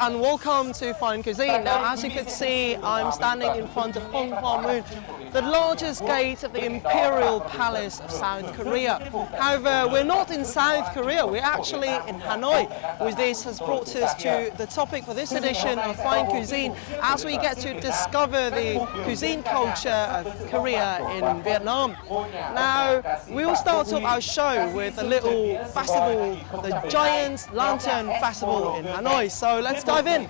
and welcome to Fine Cuisine. Now, as you can see, I'm standing in front of Hong Moon, the largest gate of the Imperial Palace of South Korea. However, we're not in South Korea, we're actually in Hanoi, which this has brought us to the topic for this edition of Fine Cuisine, as we get to discover the cuisine culture of Korea in Vietnam. Now, we'll start off our show with a little festival, the Giant Lantern Festival in Hanoi. So let's dive in.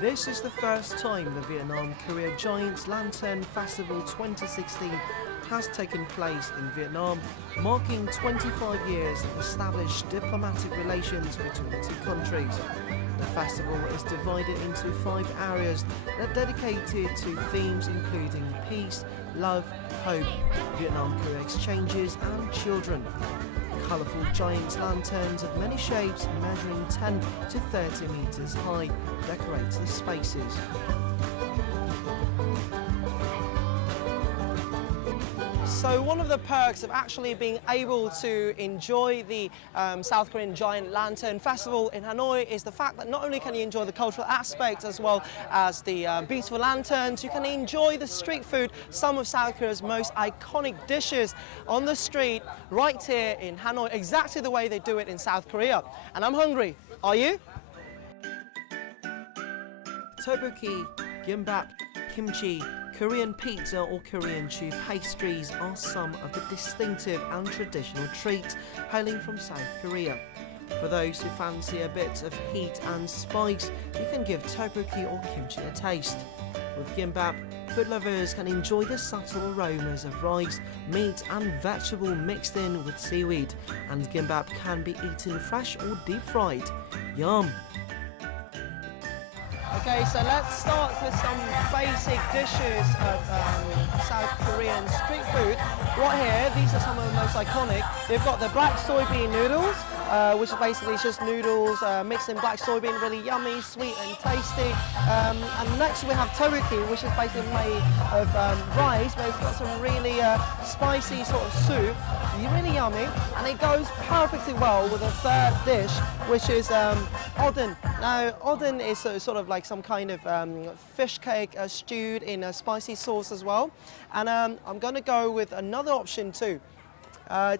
This is the first time the Vietnam-Korea Giant Lantern Festival 2016 has taken place in Vietnam, marking 25 years of established diplomatic relations between the two countries. The festival is divided into 5 areas that are dedicated to themes including peace, love, hope, Vietnam-Korea exchanges and children. Colourful giant lanterns of many shapes measuring 10 to 30 metres high decorate the spaces. So one of the perks of actually being able to enjoy the South Korean Giant Lantern Festival in Hanoi is the fact that not only can you enjoy the cultural aspects as well as the beautiful lanterns, you can enjoy the street food, some of South Korea's most iconic dishes on the street right here in Hanoi, exactly the way they do it in South Korea. And I'm hungry. Are you? Tteokbokki, gimbap, kimchi, Korean pizza or Korean chew pastries are some of the distinctive and traditional treats hailing from South Korea. For those who fancy a bit of heat and spice, you can give tteokbokki or kimchi a taste. With gimbap, food lovers can enjoy the subtle aromas of rice, meat and vegetable mixed in with seaweed, and gimbap can be eaten fresh or deep-fried. Yum! Okay, so let's start with some basic dishes of South Korean street food. Right here, these are some of the most iconic. They've got the black soybean noodles, which is basically just noodles mixed in black soybean, really yummy, sweet and tasty. And next we have tteokbokki, which is basically made of rice, but it's got some really spicy sort of soup, really yummy, and it goes perfectly well with a third dish, which is oden. Now, oden is sort of like some kind of fish cake stewed in a spicy sauce as well. And I'm going to go with another option too.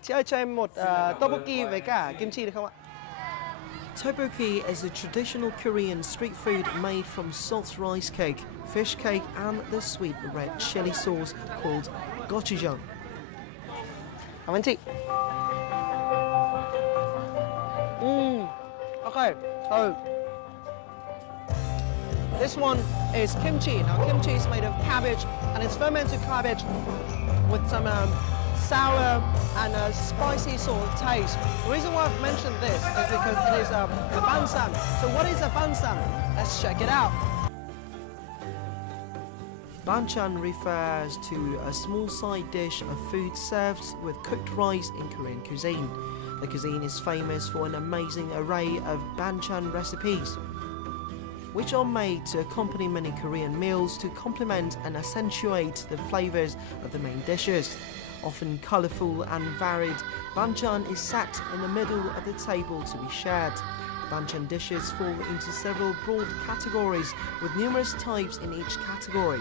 Cho em một tteokbokki với cả kim chi được không ạ? Tteokbokki is a traditional Korean street food made from salt rice cake, fish cake and the sweet red chili sauce called gochujang. Cảm ơn chị. Okay, so this one is kimchi. Now kimchi is made of cabbage and it's fermented cabbage with some sour and a spicy sort of taste. The reason why I've mentioned this is because it is the bansam. So what is a bansam? Let's check it out. Banchan refers to a small side dish of food served with cooked rice in Korean cuisine. The cuisine is famous for an amazing array of banchan recipes, which are made to accompany many Korean meals to complement and accentuate the flavors of the main dishes. Often colourful and varied, banchan is sat in the middle of the table to be shared. Banchan dishes fall into several broad categories with numerous types in each category.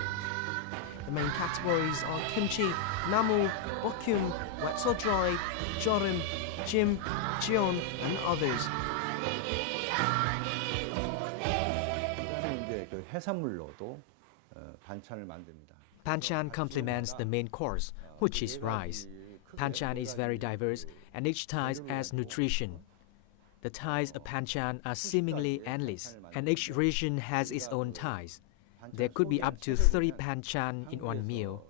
The main categories are kimchi, namu, bokkeum, wet or dried, jorim, jim, jeon and others. Banchan complements the main course, which is rice. Banchan is very diverse and each type adds nutrition. The types of banchan are seemingly endless, and each region has its own types. There could be up to 30 banchan in one meal.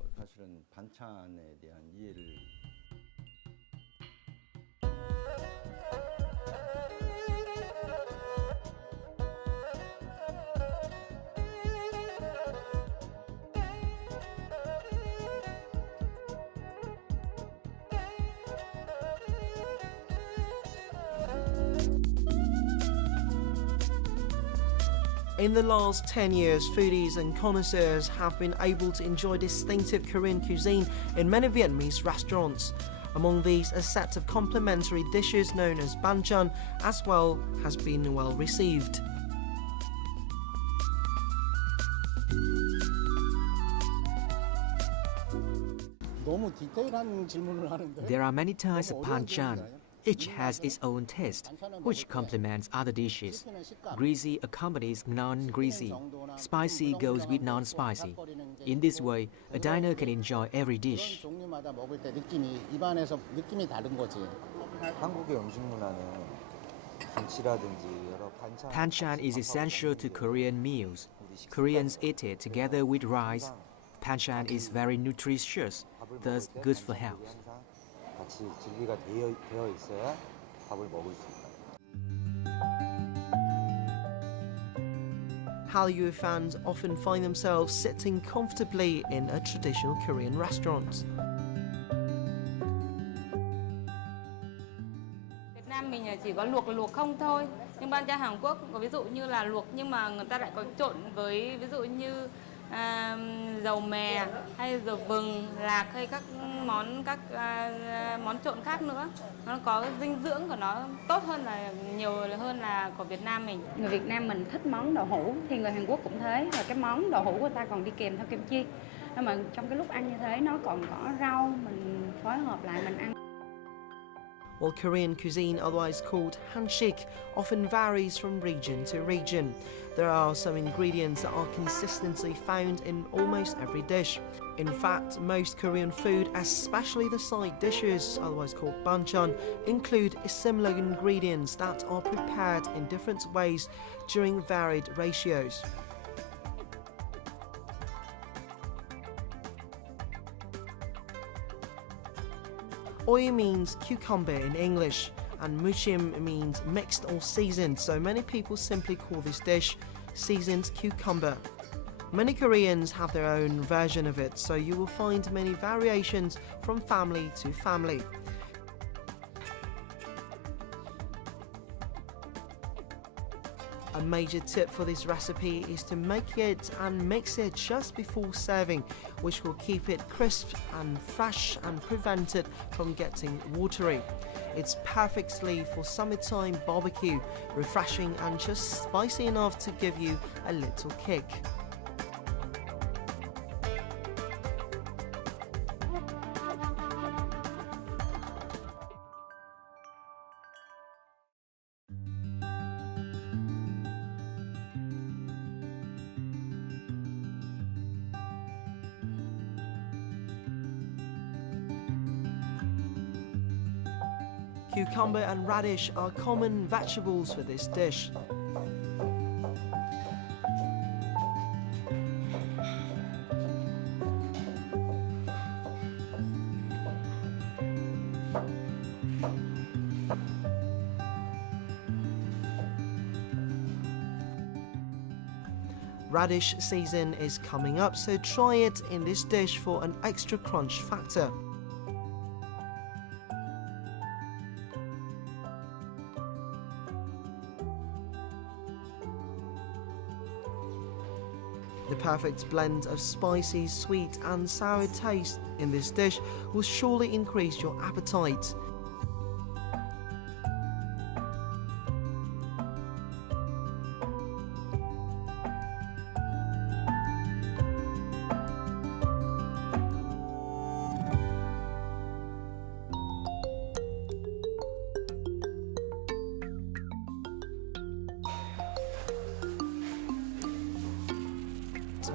In the last 10 years, foodies and connoisseurs have been able to enjoy distinctive Korean cuisine in many Vietnamese restaurants. Among these, a set of complementary dishes known as banchan as well has been well received. There are many types of banchan. Each has its own taste, which complements other dishes. Greasy accompanies non-greasy. Spicy goes with non-spicy. In this way, a diner can enjoy every dish. Banchan is essential to Korean meals. Koreans eat it together with rice. Banchan is very nutritious, thus good for health. Hallyu fans often find themselves sitting comfortably in a traditional Korean restaurant. Việt Nam mình chỉ có luộc luộc không thôi. Nhưng banchan Hàn Quốc có ví dụ như là luộc nhưng mà người ta lại có trộn với ví dụ như dầu mè hay dầu vừng, lạc hay các món trộn khác nữa. Nó có dinh dưỡng của nó tốt hơn là nhiều hơn là của Việt Nam mình. Người Việt Nam mình thích món đậu hũ thì người Hàn Quốc cũng thế, và cái món đậu hũ của ta còn đi kèm theo kim chi. Nhưng mà trong cái lúc ăn như thế nó còn có rau, mình phối hợp lại mình ăn. While Korean cuisine, otherwise called hanshik, often varies from region to region, there are some ingredients that are consistently found in almost every dish. In fact, most Korean food, especially the side dishes, otherwise called banchan, include similar ingredients that are prepared in different ways during varied ratios. Oy means cucumber in English, and muchim means mixed or seasoned, so many people simply call this dish seasoned cucumber. Many Koreans have their own version of it, so you will find many variations from family to family. A major tip for this recipe is to make it and mix it just before serving, which will keep it crisp and fresh and prevent it from getting watery. It's perfectly for summertime barbecue, refreshing and just spicy enough to give you a little kick. Cucumber and radish are common vegetables for this dish. Radish season is coming up, so try it in this dish for an extra crunch factor. The perfect blend of spicy, sweet and sour taste in this dish will surely increase your appetite.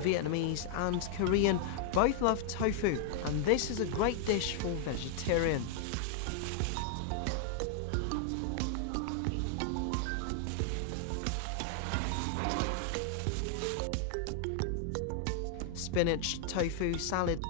Vietnamese and Korean both love tofu, and this is a great dish for vegetarian. Spinach tofu salad.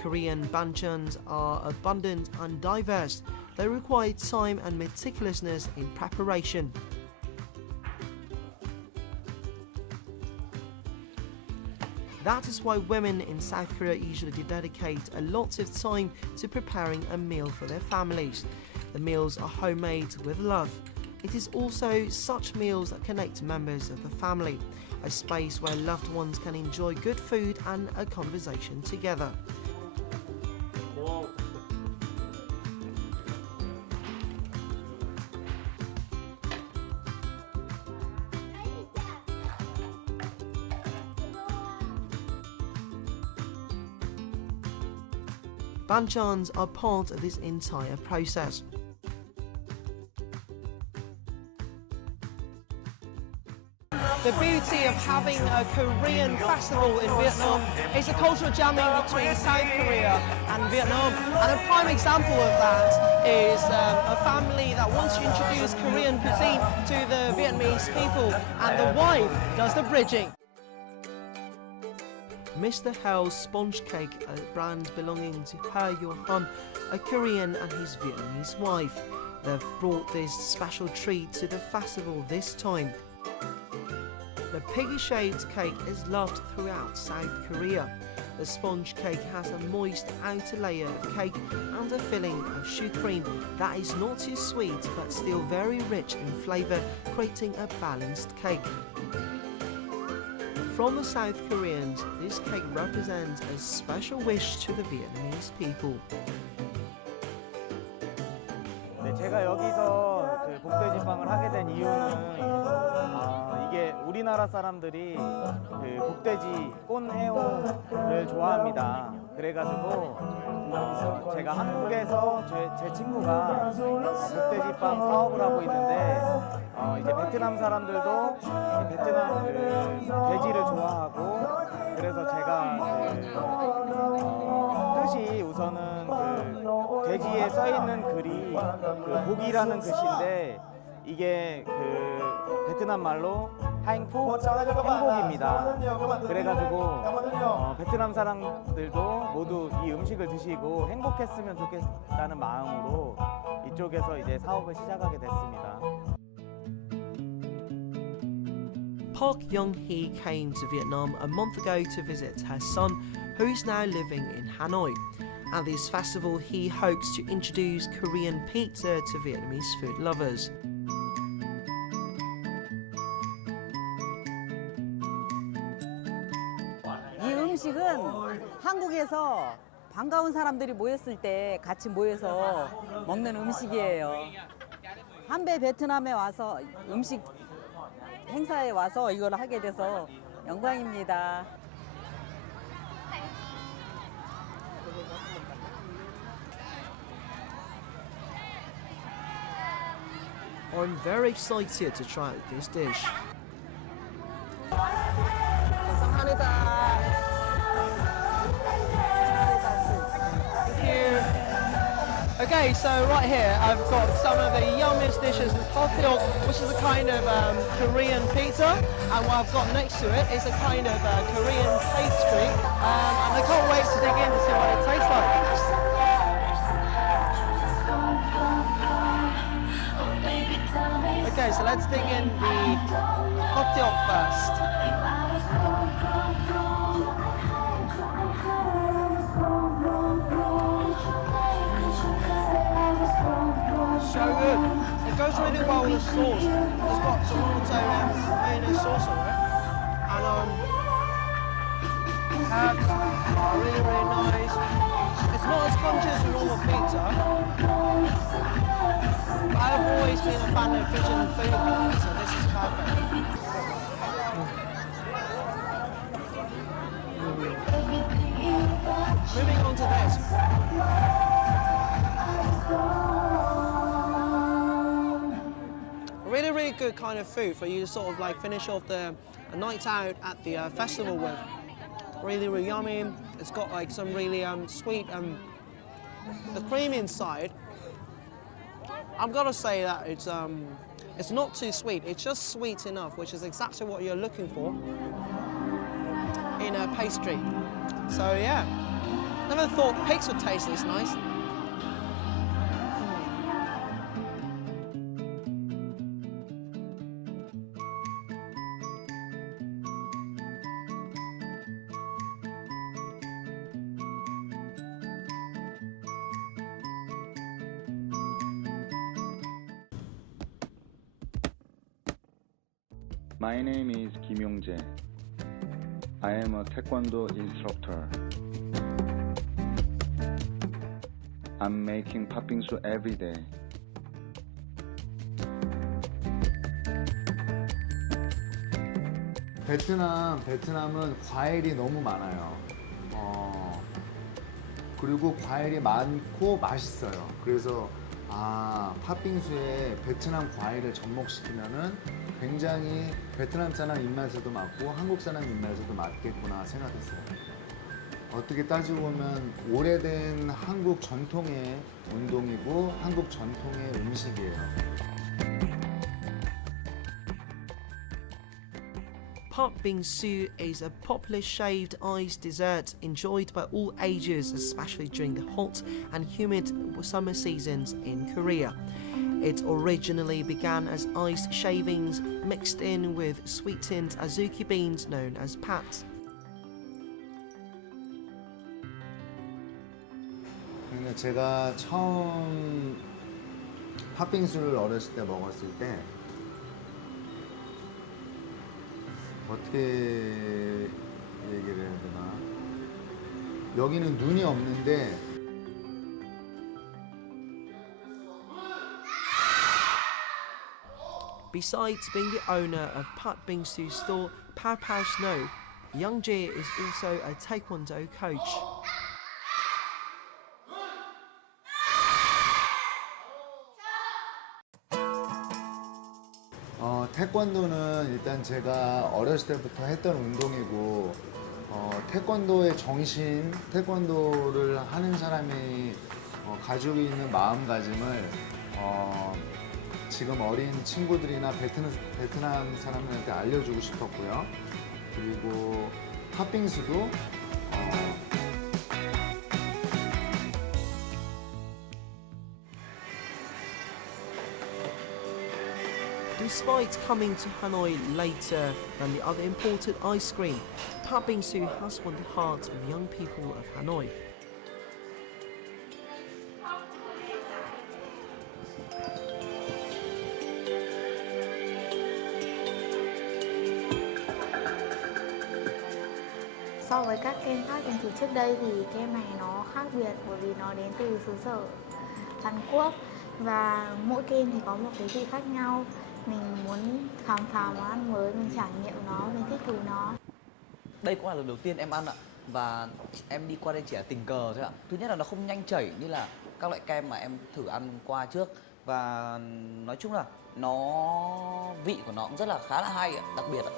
Korean banchans are abundant and diverse. They require time and meticulousness in preparation. That is why women in South Korea usually dedicate a lot of time to preparing a meal for their families. The meals are homemade with love. It is also such meals that connect members of the family, a space where loved ones can enjoy good food and a conversation together. Banchans are part of this entire process. The beauty of having a Korean festival in Vietnam is a cultural jamming between South Korea and Vietnam. And a prime example of that is a family that wants to introduce Korean cuisine to the Vietnamese people, and the wife does the bridging. Mr. Hell's sponge cake, a brand belonging to Han, a Korean and his Vietnamese wife. They've brought this special treat to the festival this time. The piggy-shaped cake is loved throughout South Korea. The sponge cake has a moist outer layer of cake and a filling of choux cream that is not too sweet but still very rich in flavour, creating a balanced cake. From the South Koreans, this cake represents a special wish to the Vietnamese people. 네, 제가 여기서 그 복돼지빵을 하게 된 이유는 이게 우리나라 사람들이 그 복돼지 꼰해오를 좋아합니다. 그래가지고 제가 한국에서 제 친구가 복돼지빵 사업을 하고 있는데 이제 베트남 사람들도 베트남 돼지를 좋아하고, 그래서 제가 뜻이 우선은 그 돼지에 써 있는 글이 그 복이라는 뜻인데, 이게 그 베트남 말로 한국 행복입니다. 그래가지고 베트남 사람들도 모두 이 음식을 드시고 행복했으면 좋겠다는 마음으로 이쪽에서 이제 사업을 시작하게 됐습니다. Park Young-hee came to Vietnam a month ago to visit her son, who is now living in Hanoi. At this festival, he hopes to introduce Korean pizza to Vietnamese food lovers. 이 음식은 한국에서 반가운 사람들이 모였을 때 같이 모여서 먹는 음식이에요. 한배 베트남에 와서 음식 행사에 와서 이걸 하게 돼서 영광입니다. I'm very excited to try out this dish. Okay, so right here I've got some of the yummiest dishes. It's Han Quoc, which is a kind of Korean pizza, and what I've got next to it is a kind of Korean pastry, and I can't wait to dig in to see what it tastes like. Okay, so let's dig in the Han Quoc first. So good. It goes really well with the sauce. It's got tomato and mayonnaise sauce on it. And herbs are really, really nice. It's not as crunchy as a normal pizza. But I've always been a fan of fish and food, so this is perfect. Moving on to this. Really, really good kind of food for you to sort of like finish off a night out at the festival with. Really, really yummy. It's got like some really sweet, the cream inside. I've got to say that it's not too sweet. It's just sweet enough, which is exactly what you're looking for in a pastry. So yeah, Never thought pigs would taste this nice. My name is Kim Yong-jae. I am a taekwondo instructor. I'm making 팥빙수 every day. 베트남은 과일이 너무 많아요. 그리고 과일이 많고 맛있어요. 그래서 팥빙수에 베트남 과일을 접목시키면은 굉장히 베트남 사람 입맛에도 맞고 한국 사람 입맛에도 맞겠구나 생각했어요. 어떻게 따지고 보면 오래된 한국 전통의 운동이고 한국 전통의 음식이에요. Patbingsu is a popular shaved ice dessert enjoyed by all ages, especially during the hot and humid summer seasons in Korea. It originally began as iced shavings mixed in with sweetened azuki beans known as pat. 그러니까 제가 처음 팥빙수를 어렸을 때 먹었을 때 어떻게 얘기를 해야 되나? 여기는 눈이 없는데 Besides being the owner of Patbingsu store Pao Pao Snow, Young Jae is also a taekwondo coach. 태권도는 일단 제가 어렸을 때부터 했던 운동이고 태권도의 정신, 태권도를 하는 사람이 가지고 있는 마음가짐을 지금 어린 친구들이나 베트남 사람들한테 알려주고 싶었고요. 그리고 팥빙수도 Despite coming to Hanoi later than the other imported ice cream, Patbingsu has won the hearts of young people of Hanoi. So với các kem khác trên thị trước đây thì kem này nó khác biệt bởi vì nó đến từ xứ sở Hàn Quốc và mỗi kem thì có một cái vị khác nhau. Mình muốn khám phá món ăn mới, mình trải nghiệm nó, mình thích thú nó. Đây cũng là lần đầu tiên em ăn ạ. Và em đi qua đây chỉ là tình cờ thôi ạ. Thứ nhất là nó không nhanh chảy như là các loại kem mà em thử ăn qua trước. Và nói chung là vị của nó cũng rất là khá là hay ạ, đặc biệt ạ.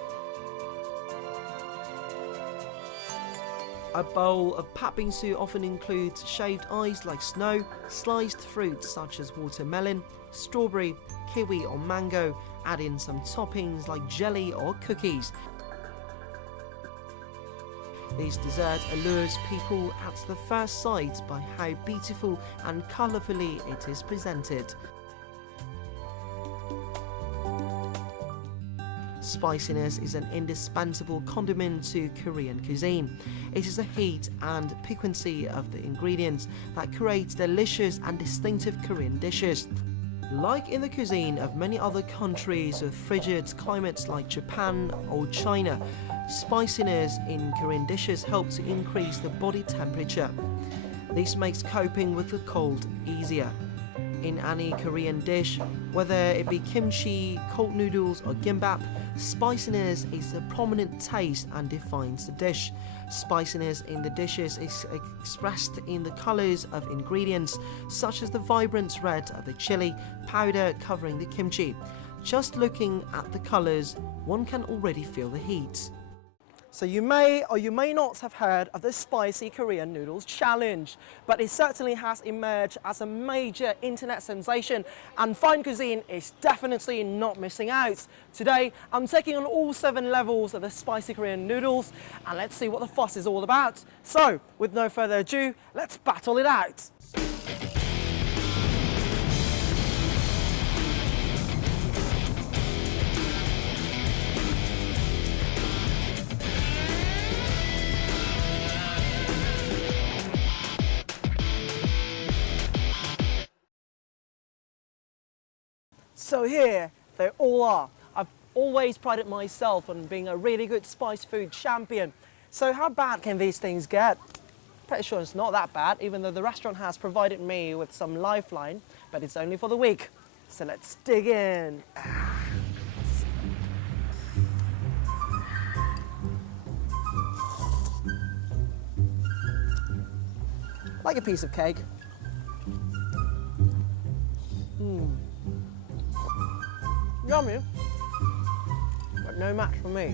A bowl of patbingsu often includes shaved ice like snow, sliced fruits such as watermelon, strawberry, kiwi or mango, add in some toppings like jelly or cookies. This dessert allures people at the first sight by how beautiful and colourfully it is presented. Spiciness is an indispensable condiment to Korean cuisine. It is the heat and piquancy of the ingredients that creates delicious and distinctive Korean dishes. Like in the cuisine of many other countries with frigid climates like Japan or China, spiciness in Korean dishes helps to increase the body temperature. This makes coping with the cold easier. In any Korean dish, whether it be kimchi, cold noodles or gimbap, spiciness is the prominent taste and defines the dish. Spiciness in the dishes is expressed in the colours of ingredients, such as the vibrant red of the chili powder covering the kimchi. Just looking at the colours, one can already feel the heat. So you may or you may not have heard of the Spicy Korean Noodles Challenge, but it certainly has emerged as a major internet sensation, and Fine Cuisine is definitely not missing out. Today, I'm taking on all 7 levels of the Spicy Korean Noodles, and let's see what the fuss is all about. So, with no further ado, let's battle it out. So here they all are. I've always prided myself on being a really good spice food champion. So how bad can these things get? Pretty sure it's not that bad, even though the restaurant has provided me with some lifeline, but it's only for the week. So let's dig in. Like a piece of cake. Yummy, but no match for me.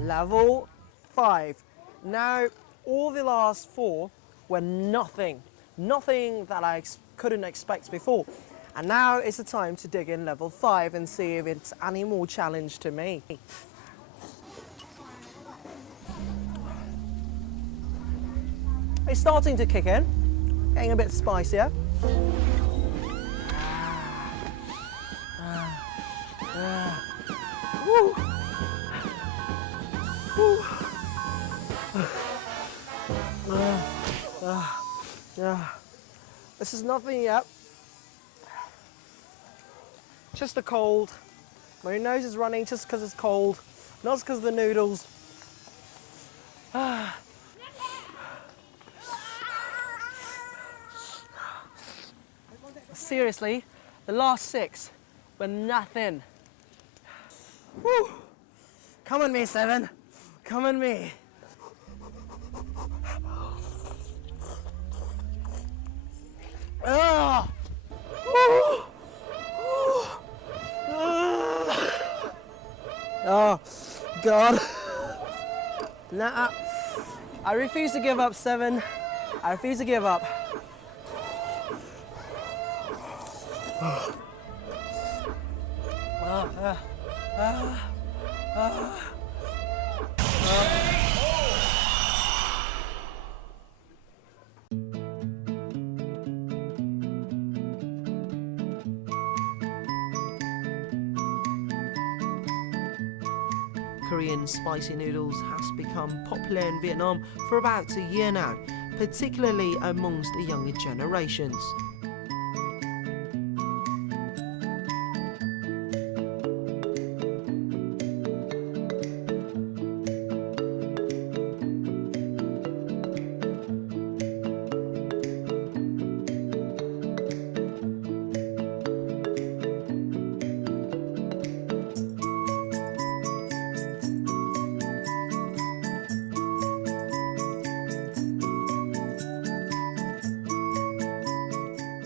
Level 5. Now, all the last 4 were nothing that I couldn't expect before. And now it's the time to dig in level 5 and see if it's any more challenge to me. It's starting to kick in, getting a bit spicier. Woo. This is nothing yet. Just the cold. My nose is running just because it's cold, not because of the noodles. Seriously, the last 6 were nothing. Woo. Come on me, 7. Come on me. Oh, oh God. Nah, I refuse to give up, 7. I refuse to give up. Korean spicy noodles has become popular in Vietnam for about a year now, particularly amongst the younger generations.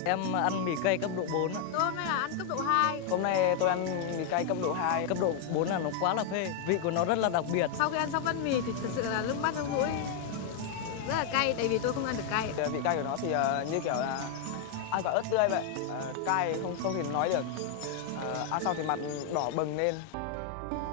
Em ăn mì cay cấp độ 4 ạ. Tôi hôm nay là ăn cấp độ 2. Hôm nay tôi ăn mì cay cấp độ 2. Cấp độ 4 là nó quá là phê, vị của nó rất là đặc biệt. Sau khi ăn xong bát mì thì thực sự là nước mắt nước mũi rất là cay, tại vì tôi không ăn được cay. Vị cay của nó thì như kiểu là ăn quả ớt tươi vậy, cay không thể nói được. Ăn xong thì mặt đỏ bừng lên.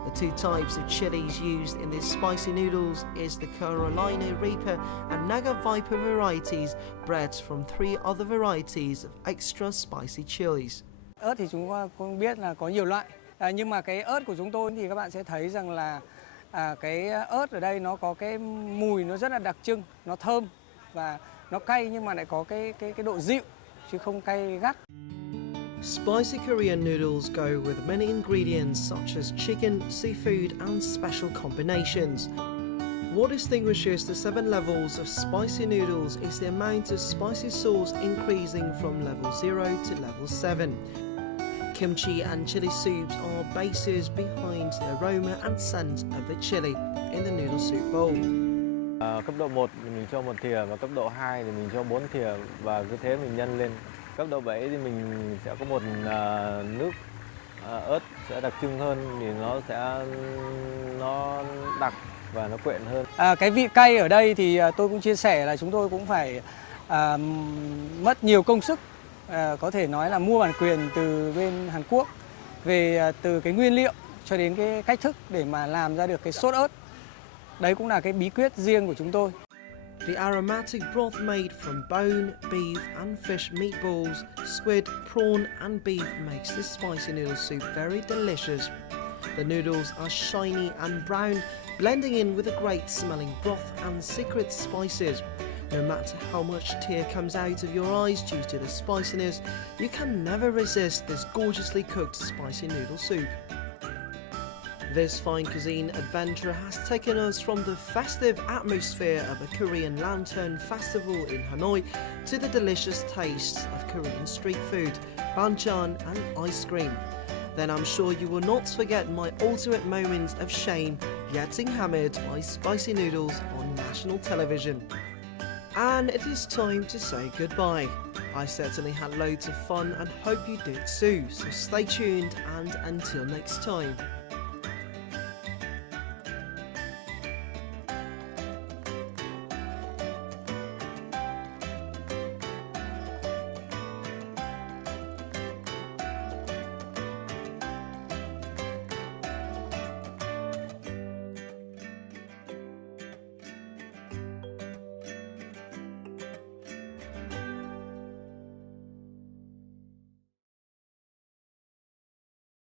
The 2 types of chilies used in these spicy noodles is the Carolina Reaper and Naga Viper varieties, bred from 3 other varieties of extra spicy chilies. Ớt thì chúng ta cũng biết là có nhiều loại, nhưng mà cái ớt của chúng tôi thì các bạn sẽ thấy rằng là cái ớt ở đây nó có cái mùi nó rất là đặc trưng, nó thơm và nó cay nhưng mà lại có cái độ dịu chứ không cay gắt. Spicy Korean noodles go with many ingredients such as chicken, seafood and special combinations. What distinguishes the 7 levels of spicy noodles is the amount of spicy sauce increasing from level 0 to level 7. Kimchi and chili soups are bases behind the aroma and scent of the chili in the noodle soup bowl. Cấp độ 1 thì mình cho 1 thìa và cấp độ 2 thì mình cho 4 thìa và cứ thế mình nhân lên Cấp độ 7 thì mình sẽ có một nước ớt sẽ đặc trưng hơn, thì nó đặc và nó quyện hơn. Cái vị cay ở đây thì tôi cũng chia sẻ là chúng tôi cũng phải mất nhiều công sức, có thể nói là mua bản quyền từ bên Hàn Quốc về từ cái nguyên liệu cho đến cái cách thức để mà làm ra được cái sốt ớt. Đấy cũng là cái bí quyết riêng của chúng tôi. The aromatic broth made from bone, beef and fish meatballs, squid, prawn and beef makes this spicy noodle soup very delicious. The noodles are shiny and brown, blending in with a great smelling broth and secret spices. No matter how much tear comes out of your eyes due to the spiciness, you can never resist this gorgeously cooked spicy noodle soup. This fine cuisine adventure has taken us from the festive atmosphere of a Korean lantern festival in Hanoi to the delicious tastes of Korean street food, banchan and ice cream. Then I'm sure you will not forget my ultimate moment of shame getting hammered by spicy noodles on national television. And it is time to say goodbye. I certainly had loads of fun and hope you did too, so stay tuned and until next time.